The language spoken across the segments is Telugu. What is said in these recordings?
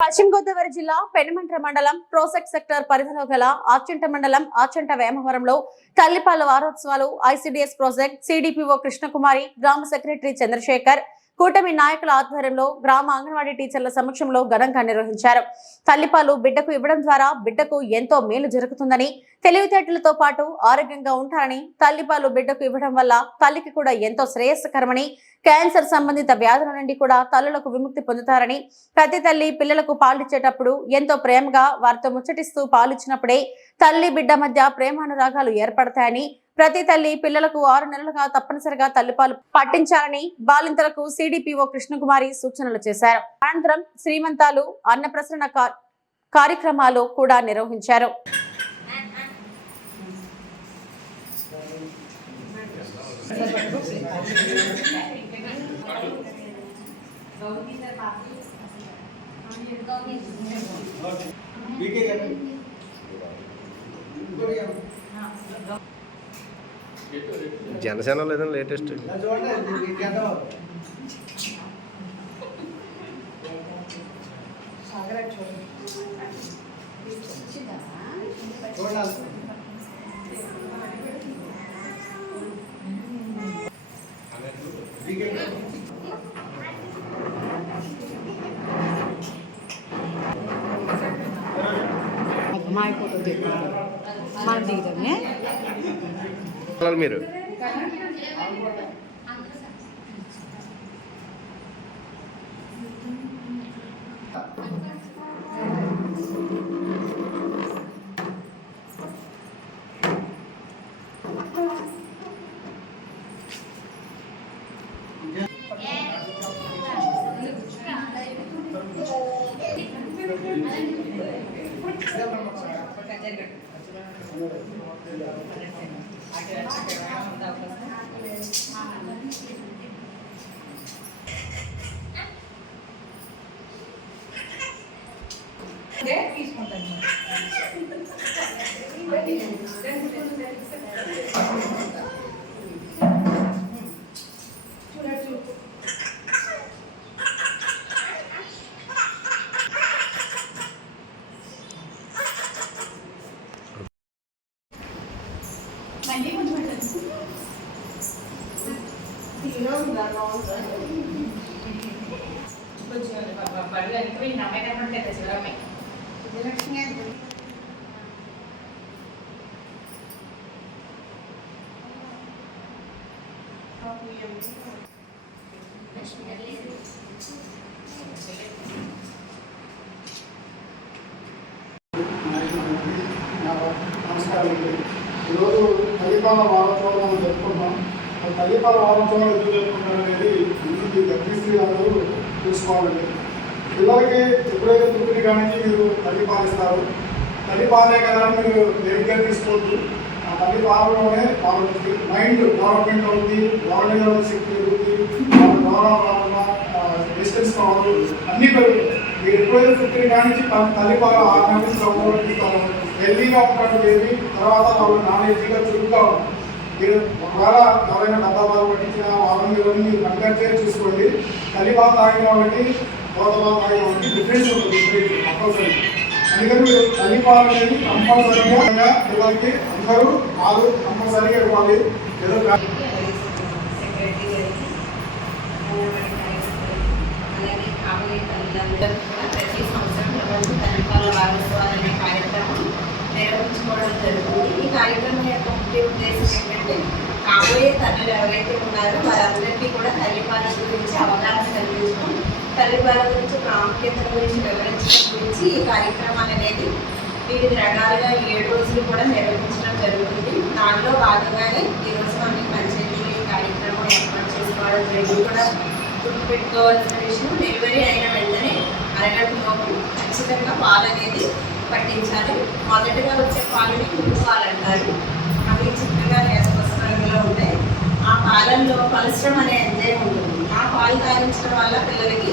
పశ్చిమ గోదావరి జిల్లా పెనుమంట్ర మండలం ప్రోసెక్ట్ సెక్టర్ పరిధిలో గల ఆచంట మండలం ఆచంట వేమవరంలో తల్లిపాల వారోత్సవాలు ఐసిడిఎస్ ప్రాజెక్ట్ సిడిపిఓ కృష్ణకుమారి గ్రామ సెక్రటరీ చంద్రశేఖర్ కూటమి నాయకుల ఆధ్వర్యంలో గ్రామ అంగన్వాడీ టీచర్ల సమక్షంలో ఘనంగా నిర్వహించారు. తల్లిపాలు బిడ్డకు ఇవ్వడం ద్వారా బిడ్డకు ఎంతో మేలు జరుగుతుందని తెలివితేటలతో పాటు ఆరోగ్యంగా ఉంటారని తల్లిపాలు బిడ్డకు ఇవ్వడం వల్ల తల్లికి కూడా ఎంతో శ్రేయస్కరమని క్యాన్సర్ సంబంధిత వ్యాధుల నుండి కూడా తల్లులకు విముక్తి పొందుతారని ప్రతి తల్లి పిల్లలకు పాలిచ్చేటప్పుడు ఎంతో ప్రేమగా వారితో ముచ్చటిస్తూ పాలిచ్చినప్పుడే తల్లి బిడ్డ మధ్య ప్రేమానురాగాలు ఏర్పడతాయని ప్రతి తల్లి పిల్లలకు ఆరు నెలలుగా తప్పనిసరిగా తల్లిపాలు పట్టించాలని బాలింతలకు సిడిపిఓ కృష్ణకుమారి సూచనలు చేశారు. అనంతరం శ్రీమంతాలు అన్నప్రసరణ ప్రసరణ కార్యక్రమాలు కూడా నిర్వహించారు. జనసేన లేదని లేటెస్ట్ అమ్మాయి ఫోటో దిగుతాం మనం దిగుతామే మీరు? నమస్కారం ఈరోజు తల్లిపాల వారోత్సవాలు జరుపుకుంటాం తల్లిపాల వారోత్సవాలు ఎందుకు జరుపుకుంటాం అనేది ముందు గర్భిణీ అందరూ చూసుకోవాలండి పిల్లలకి ఎప్పుడైతే పుట్టిన కానీ మీరు తల్లిపాలిస్తారు తల్లిపాలే కదా మీరు దేనిగా తీసుకోవద్దు. ఆ తల్లి పాలలోనే వాళ్ళకి మైండ్ డెవలప్మెంట్ అవుతుంది వాళ్ళ శక్తి పెరుగుతుంది వాళ్ళ గౌరవ డిస్టెన్స్ కావాలి అన్నీ పెరుగుతాయి. మీరు ఎప్పుడైతే పుట్టిన కానీ తల్లిపాలు ఆరు నెలలు చదువుతారు హెల్దీగా ఉంటాడు బేబీ తర్వాత వాళ్ళు నాన్ హెల్దీగా చురుగ్గా ఉంటారు. మీరు ఒకవేళ ఎవరైనా డబ్బా బాగా పట్టించిన వాళ్ళని వీళ్ళని మీరు కంపేర్ చేసి చూసుకోండి. తల్లి బాగా తాగిన వాళ్ళకి కోత బాగా తాగిన వాళ్ళకి డిఫరెన్స్ ఉంటుంది కంపల్సరీ అందుకని మీరు తల్లి పాలు అనేది కంపల్సరీగా పిల్లలకి అందరూ పాలు కంపల్సరీగా ఇవ్వాలి. ఏదో అలాగే కాబోయే తల్లిదండ్రులకు ప్రతి సంవత్సరం తల్లి పాల వారోత్సవాలు అనే కార్యక్రమం నిర్వహించుకోవడం జరుగుతుంది. ఈ కార్యక్రమం యొక్క ముఖ్య ఉద్దేశం ఏంటంటే కాబోయే తల్లులు ఎవరైతే ఉన్నారో వారందరికీ కూడా తల్లిపాల గురించి అవగాహన కల్పించడం తల్లిపాల గురించి ప్రాముఖ్యత గురించి వివరించడం గురించి ఈ కార్యక్రమాలు అనేది వివిధ రకాలుగా ఏడు రోజులు కూడా నిర్వహించడం జరుగుతుంది. దానిలో భాగంగానే ఈరోజు మనకి ఈ కార్యక్రమం ఏర్పాటు చేసుకోవడం జరిగింది. కూడా గుర్తుపెట్టుకోవాల్సిన విషయం డెలివరీ అయిన వెంటనే అరగంట లోపు ఖచ్చితంగా పాలు అనేది పట్టించాలి. మొదటిగా వచ్చే పాలని ముందు అంటారు అవి చిక్కగా లేతపసుపు రంగులో ఉంటాయి. ఆ పాలల్లో పరిశ్రమ అనే ఎంజైమ్ ఉంటుంది. ఆ పాలు తాగించడం వల్ల పిల్లలకి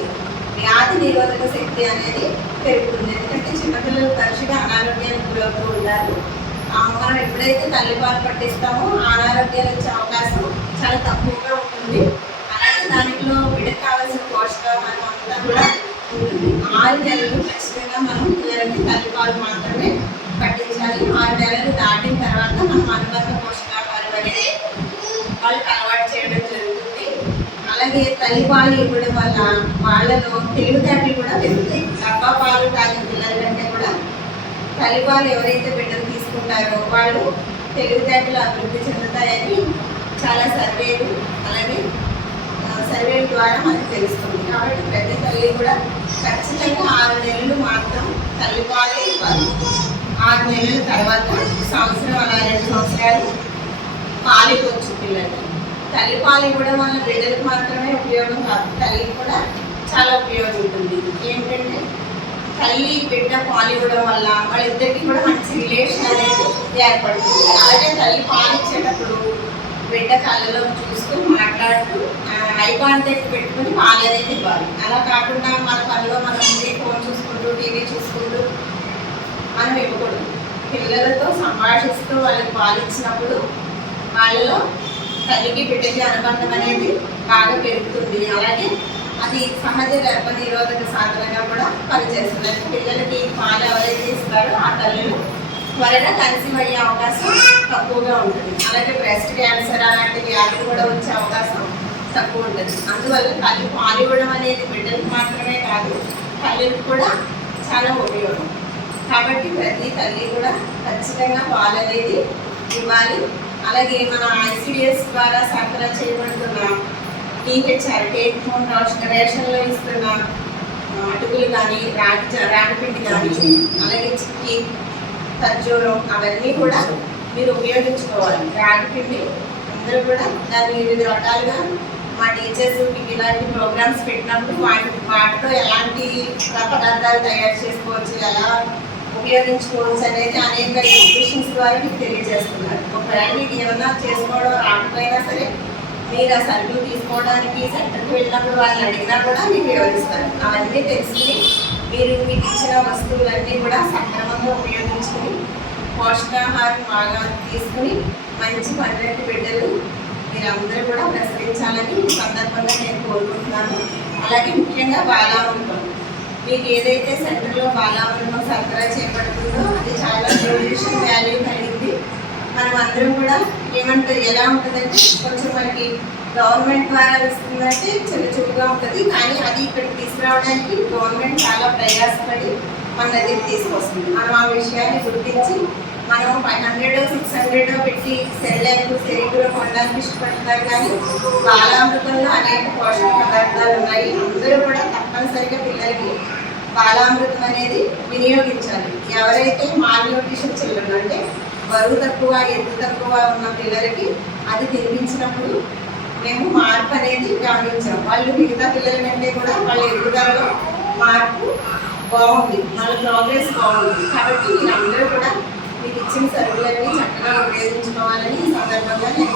వ్యాధి నిరోధక శక్తి అనేది పెరుగుతుంది. ఎందుకంటే చిన్నపిల్లలు తరచుగా అనారోగ్యానికి గురవుతూ ఉంటారు మనం ఎప్పుడైతే తల్లిపాలు పట్టిస్తామో అనారోగ్యాలు వచ్చే అవకాశం చాలా తక్కువ ఉంటుంది అలాగే దానిలో బిడ్డకు కావాల్సిన పోషకాహారం అంతా కూడా ఉంటుంది ఆరు నెలలు ఖచ్చితంగా మనం పిల్లలకి తల్లిపాలు మాత్రమే పట్టించాలి. ఆరు నెలలు దాటిన తర్వాత మనం అనుబంధ పోషకాహారం అనేది వాళ్ళకి అలవాటు చేయడం జరుగుతుంది. అలాగే తల్లిపాలు ఇవ్వడం వల్ల వాళ్ళలో తెలివితేటలు కూడా పెరుగుతాయి. డబ్బా పాలు తాగిన పిల్లల కంటే కూడా తల్లిపాలు ఎవరైతే బిడ్డలు తీసుకుంటారో వాళ్ళు తెలివితేటలు అభివృద్ధి చెందుతాయని చాలా సర్వేలు అలాగే సర్వేల ద్వారా మనకు తెలుస్తుంది. కాబట్టి ప్రతి తల్లి కూడా ఖచ్చితంగా ఆరు నెలలు మాత్రం తల్లిపాలే ఇవ్వాలి. ఆరు నెలల తర్వాత సంవత్సరం అలా రెండు సంవత్సరాలు పాలు పిల్లలు పిల్లలకి. తల్లి పాలు ఇవ్వడం వల్ల బిడ్డలకు మాత్రమే ఉపయోగం కాదు తల్లికి కూడా చాలా ఉపయోగం ఉంటుంది. ఏంటంటే తల్లి బిడ్డ పాలు ఇవ్వడం వల్ల వాళ్ళిద్దరికి కూడా మంచి రిలేషన్ అనేది ఏర్పడుతుంది. అలాగే తల్లి పాలు ఇచ్చేటప్పుడు బిడ్డ కళ్ళలో చూస్తూ మాట్లాడుతూ ఐ కాంటాక్ట్ పెట్టుకుని పాలు ఇవ్వాలి. అలా కాకుండా మన పనిలో మనం ఉండి ఫోన్ చూసుకుంటూ టీవీ చూసుకుంటూ మనం ఇవ్వకూడదు. పిల్లలతో సంభాషిస్తూ వాళ్ళకి పాలు ఇచ్చినప్పుడు వాళ్ళలో తల్లికి బిడ్డకి అనుబంధం అనేది బాగా పెరుగుతుంది. అలాగే అది సహజ గర్భ నిరోధక సాధనంగా కూడా పనిచేస్తుంది. అంటే పిల్లలకి పాలు ఎవరైతే ఇస్తారో ఆ తల్లులు త్వరగా కన్సీవ్ అయ్యే అవకాశం తక్కువగా ఉంటుంది. అలాగే బ్రెస్ట్ క్యాన్సర్ అలాంటి వ్యాధులు కూడా వచ్చే అవకాశం తక్కువ ఉంటుంది అందువల్ల తల్లి పాలు ఇవ్వడం అనేది బిడ్డలకు మాత్రమే కాదు తల్లికి కూడా చాలా ఉపయోగం. కాబట్టి ప్రతి తల్లి కూడా ఖచ్చితంగా పాలు అనేది ఇవ్వాలి. అలాగే మన ఐసిడిఎస్ ద్వారా సరఫరా చేయబడుతున్న టీహెచ్ఆర్ టేక్ హోమ్ రేషన్లో ఇస్తున్న అటుకులు కానీ రాగి రాగిపిండి కానీ అలాగే చిక్కి ఖర్జూరం అవన్నీ కూడా మీరు ఉపయోగించుకోవాలి. రాగిపిండి అందరూ కూడా దాన్ని వివిధ రకాలుగా మా టీచర్స్ మీకు ఇలాంటి ప్రోగ్రామ్స్ పెట్టినప్పుడు వాటి వాటితో ఎలాంటి పదార్థాలు తయారు చేసుకోవచ్చు ఎలా ఉపయోగించుకోవచ్చు అనేది అనేక ఎగ్జిబిషన్స్ ద్వారా మీకు తెలియజేస్తున్నారు. ఒకవేళ మీకు ఏమన్నా చేసుకోవడం రాకపోయినా సరే మీరు ఆ సరుకులు తీసుకోవడానికి సెంటర్కి వెళ్ళినప్పుడు వాళ్ళని అడిగినా కూడా మీకు వివరిస్తారు. అవన్నీ తెలుసుకుని మీరు మీకు ఇచ్చిన వస్తువులన్నీ కూడా సక్రమంగా ఉపయోగించుకుని పోషకాహారం బాగా తీసుకుని మంచి పన్నెండు బిడ్డలు మీరందరూ కూడా ప్రసరించాలని ఈ సందర్భంగా నేను కోరుకుంటున్నాను. అలాగే ముఖ్యంగా బాలామృతం మీకు ఏదైతే సెంటర్లో బాలామృతం సరఫరా చేయబడుతుందో అది చాలా న్యూట్రిషన్ వాల్యూ కలిగింది. మనం అందరం కూడా ఏమంటారు ఎలా ఉంటుందంటే కొంచెం మనకి గవర్నమెంట్ ద్వారా వస్తుందంటే చిన్న చూపుగా ఉంటుంది. కానీ అది ఇక్కడికి తీసుకురావడానికి గవర్నమెంట్ చాలా ప్రయాసపడి మన దగ్గరికి తీసుకొస్తుంది. మనం ఆ విషయాన్ని గుర్తించి మనం ఫైవ్ హండ్రెడ్ సిక్స్ హండ్రెడ్ పెట్టి సెల్లాక్ సెరిగులో కొనడానికి ఇష్టపడతారు కానీ బాలామృతంలో అనేక పోషక పదార్థాలు ఉన్నాయి. అందరూ కూడా తప్పనిసరిగా పిల్లలకి బాలామృతం అనేది వినియోగించాలి. ఎవరైతే మాల్ న్యూట్రిషన్ చిల్డ్రన్ అంటే బరువు తక్కువ ఎత్తు తక్కువ ఉన్న పిల్లలకి అది తినిపించినప్పుడు మేము మార్పు అనేది గమనించాం. వాళ్ళు మిగతా పిల్లల కంటే కూడా వాళ్ళ ఎదుగుదలలో మార్పు బాగుంది. వాళ్ళ ప్రోగ్రెస్ బాగుంది. కాబట్టి అందరూ కూడా మీకు ఇచ్చిన సరుకులన్నీ చక్కగా ఉపయోగించుకోవాలని సందర్భంగా నేను